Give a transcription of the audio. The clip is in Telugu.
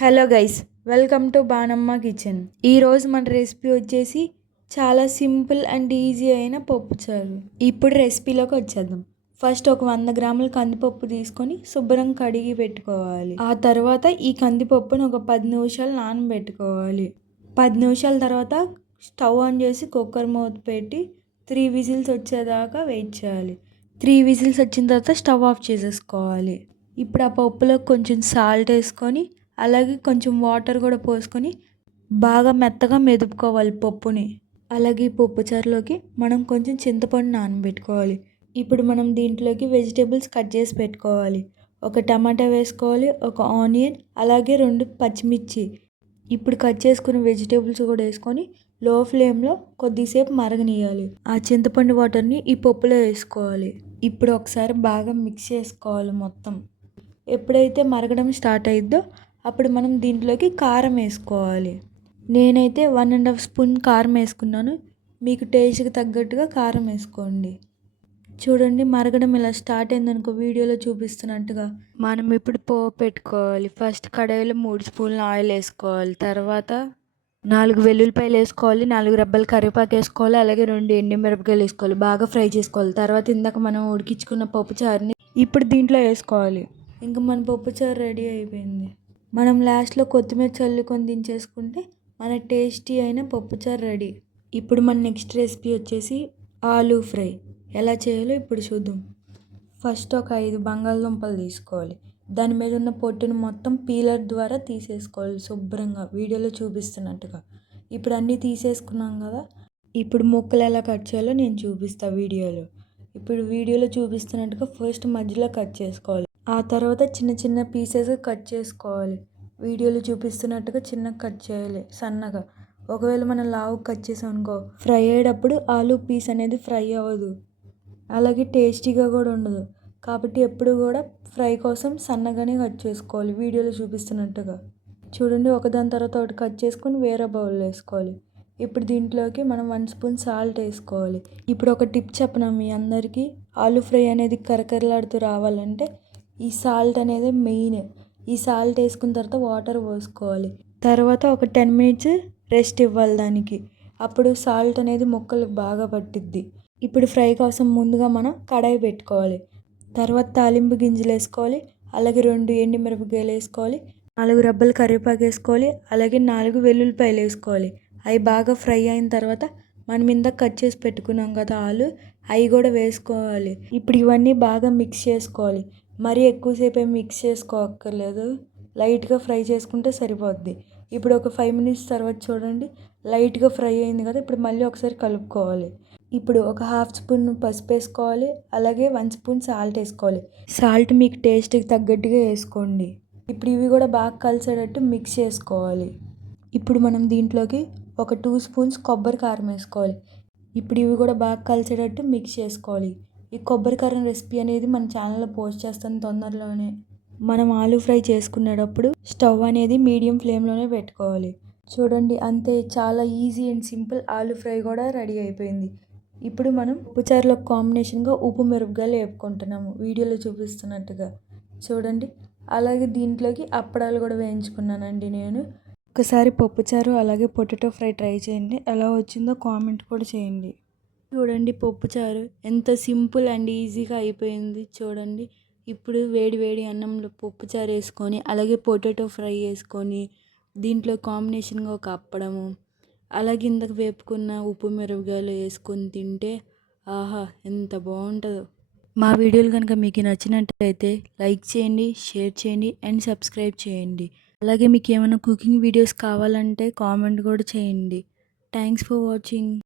Hello guys, welcome to Banamma kitchen. ఈరోజు మన రెసిపీ వచ్చేసి చాలా సింపుల్ అండ్ ఈజీ అయిన పప్పుచారు. ఇప్పుడు రెసిపీలోకి వచ్చేద్దాం. ఫస్ట్ ఒక 100 గ్రాముల కందిపప్పు తీసుకొని శుభ్రం కడిగి పెట్టుకోవాలి. ఆ తర్వాత ఈ కందిపప్పును ఒక 10 నిమిషాలు నానబెట్టుకోవాలి. 10 నిమిషాల తర్వాత స్టవ్ ఆన్ చేసి కుక్కర్ మూత పెట్టి 3 విజిల్స్ వచ్చేదాకా వెయిట్ చేయాలి. 3 విజిల్స్ వచ్చిన తర్వాత స్టవ్ ఆఫ్ చేసేసుకోవాలి. ఇప్పుడు ఆ పప్పులో కొంచెం సాల్ట్ వేసుకొని అలాగే కొంచెం వాటర్ కూడా పోసుకొని బాగా మెత్తగా మెదుపుకోవాలి పప్పుని. అలాగే ఈ పప్పుచారులోకి మనం కొంచెం చింతపండు నానబెట్టుకోవాలి. ఇప్పుడు మనం దీంట్లోకి వెజిటేబుల్స్ కట్ చేసి పెట్టుకోవాలి. ఒక టమాటా వేసుకోవాలి, ఒక ఆనియన్, అలాగే 2 పచ్చిమిర్చి. ఇప్పుడు కట్ చేసుకున్న వెజిటేబుల్స్ కూడా వేసుకొని లో ఫ్లేమ్లో కొద్దిసేపు మరగనియాలి. ఆ చింతపండు వాటర్ని ఈ పప్పులో వేసుకోవాలి. ఇప్పుడు ఒకసారి బాగా మిక్స్ చేసుకోవాలి మొత్తం. ఎప్పుడైతే మరగడం స్టార్ట్ అయిద్దో అప్పుడు మనం దీంట్లోకి కారం వేసుకోవాలి. నేనైతే 1.5 స్పూన్ కారం వేసుకున్నాను. మీకు టేస్ట్కి తగ్గట్టుగా కారం వేసుకోండి. చూడండి, మరగడం ఇలా స్టార్ట్ అయిందనుకో వీడియోలో చూపిస్తున్నట్టుగా మనం ఇప్పుడు పోపు పెట్టుకోవాలి. ఫస్ట్ కడాయిలో 3 స్పూన్ల ఆయిల్ వేసుకోవాలి. తర్వాత 4 వెల్లుల్లిపాయలు వేసుకోవాలి, 4 రెబ్బల కరివేపాకు వేసుకోవాలి, అలాగే 2 ఎండుమిరపకాయలు వేసుకోవాలి. బాగా ఫ్రై చేసుకోవాలి. తర్వాత ఇందాక మనం ఉడికించుకున్న పప్పుచారుని ఇప్పుడు దీంట్లో వేసుకోవాలి. ఇంకా మన పప్పుచారు రెడీ అయిపోయింది. మనం లాస్ట్లో కొత్తిమీర చల్లుకొని దించేసుకుంటే మన టేస్టీ అయిన పప్పుచారు రెడీ. ఇప్పుడు మన నెక్స్ట్ రెసిపీ వచ్చేసి ఆలూ ఫ్రై. ఎలా చేయాలో ఇప్పుడు చూద్దాం. ఫస్ట్ ఒక 5 బంగాళదుంపలు తీసుకోవాలి. దాని మీద ఉన్న పొట్టును మొత్తం పీలర్ ద్వారా తీసేసుకోవాలి శుభ్రంగా, వీడియోలో చూపిస్తున్నట్టుగా. ఇప్పుడు అన్నీ తీసేసుకున్నాం కదా, ఇప్పుడు ముక్కలు ఎలా కట్ చేయాలో నేను చూపిస్తాను వీడియోలో. ఇప్పుడు వీడియోలో చూపిస్తున్నట్టుగా ఫస్ట్ మధ్యలో కట్ చేసుకోవాలి. ఆ తర్వాత చిన్న చిన్న పీసెస్ కట్ చేసుకోవాలి. వీడియోలో చూపిస్తున్నట్టుగా చిన్నగా కట్ చేయాలి సన్నగా. ఒకవేళ మనం లావు కట్ చేసాం అనుకో ఫ్రై అయ్యేటప్పుడు ఆలూ పీస్ అనేది ఫ్రై అవ్వదు, అలాగే టేస్టీగా కూడా ఉండదు. కాబట్టి ఎప్పుడు కూడా ఫ్రై కోసం సన్నగానే కట్ చేసుకోవాలి వీడియోలో చూపిస్తున్నట్టుగా. చూడండి, ఒకదాని తర్వాత ఒకటి కట్ చేసుకొని వేరే బౌల్లో వేసుకోవాలి. ఇప్పుడు దీంట్లోకి మనం 1 స్పూన్ సాల్ట్ వేసుకోవాలి. ఇప్పుడు ఒక టిప్ చెప్పనా మీ అందరికీ, ఆలూ ఫ్రై అనేది కరకరలాడుతూ రావాలంటే ఈ సాల్ట్ అనేది మెయిన్. ఈ సాల్ట్ వేసుకున్న తర్వాత వాటర్ పోసుకోవాలి. తర్వాత ఒక 10 మినిట్స్ రెస్ట్ ఇవ్వాలి దానికి. అప్పుడు సాల్ట్ అనేది ముక్కలకు బాగా పట్టిద్ది. ఇప్పుడు ఫ్రై కోసం ముందుగా మనం కడాయి పెట్టుకోవాలి. తర్వాత తాలింపు గింజలు వేసుకోవాలి, అలాగే 2 ఎండుమిరపకాయలు వేసుకోవాలి, 4 రెబ్బలు కరివేపాకు వేసుకోవాలి, అలాగే 4 వెల్లుల్లిపాయలు వేసుకోవాలి. అవి బాగా ఫ్రై అయిన తర్వాత మనం ఇందాక కట్ చేసి పెట్టుకున్నాం కదా ఆలు, అవి కూడా వేసుకోవాలి. ఇప్పుడు ఇవన్నీ బాగా మిక్స్ చేసుకోవాలి. మరీ ఎక్కువసేపు ఏమి మిక్స్ చేసుకోక్కర్లేదు, లైట్గా ఫ్రై చేసుకుంటే సరిపోద్ది. ఇప్పుడు ఒక 5 మినిట్స్ తర్వాత చూడండి, లైట్గా ఫ్రై అయింది కదా, ఇప్పుడు మళ్ళీ ఒకసారి కలుపుకోవాలి. ఇప్పుడు ఒక 1/2 స్పూన్ పసుపు వేసుకోవాలి, అలాగే 1 స్పూన్ సాల్ట్ వేసుకోవాలి. సాల్ట్ మీకు టేస్ట్కి తగ్గట్టుగా వేసుకోండి. ఇప్పుడు ఇవి కూడా బాగా కలిసేటట్టు మిక్స్ చేసుకోవాలి. ఇప్పుడు మనం దీంట్లోకి ఒక 2 స్పూన్స్ కొబ్బరి కారం వేసుకోవాలి. ఇప్పుడు ఇవి కూడా బాగా కలిసేటట్టు మిక్స్ చేసుకోవాలి. ఈ కొబ్బరి కారం రెసిపీ అనేది మన ఛానల్లో పోస్ట్ చేస్తాను తొందరలోనే. మనం ఆలూ ఫ్రై చేసుకునేటప్పుడు స్టవ్ అనేది మీడియం ఫ్లేమ్లోనే పెట్టుకోవాలి. చూడండి, అంతే, చాలా easy and simple aloo fry కూడా రెడీ అయిపోయింది. ఇప్పుడు మనం ఉప్పుచారులో కాంబినేషన్గా ఉప్పు మిరపకాయలు వేపుకుంటున్నాము వీడియోలో చూపిస్తున్నట్టుగా. చూడండి, అలాగే దీంట్లోకి అప్పడాలు కూడా వేయించుకున్నానండి నేను. ఒకసారి పప్పుచారు అలాగే పొటాటో ఫ్రై ట్రై చేయండి, ఎలా వచ్చిందో కామెంట్ కూడా చేయండి. చూడండి, పప్పుచారు ఎంత సింపుల్ అండ్ ఈజీగా అయిపోయింది. చూడండి, ఇప్పుడు వేడి వేడి అన్నంలో పప్పుచారు వేసుకొని అలాగే పొటాటో ఫ్రై వేసుకొని దీంట్లో కాంబినేషన్గా ఒక అప్పడము, అలాగే ఇందాక వేపుకున్న ఉప్పు మిరపకాయలు వేసుకొని తింటే ఆహా ఎంత బాగుంటుందో. మా వీడియోలు కనుక మీకు నచ్చినట్టయితే లైక్ చేయండి, షేర్ చేయండి అండ్ సబ్స్క్రైబ్ చేయండి. అలాగే మీకు ఏమైనా కుకింగ్ వీడియోస్ కావాలంటే కామెంట్ కూడా చేయండి. Thanks for watching.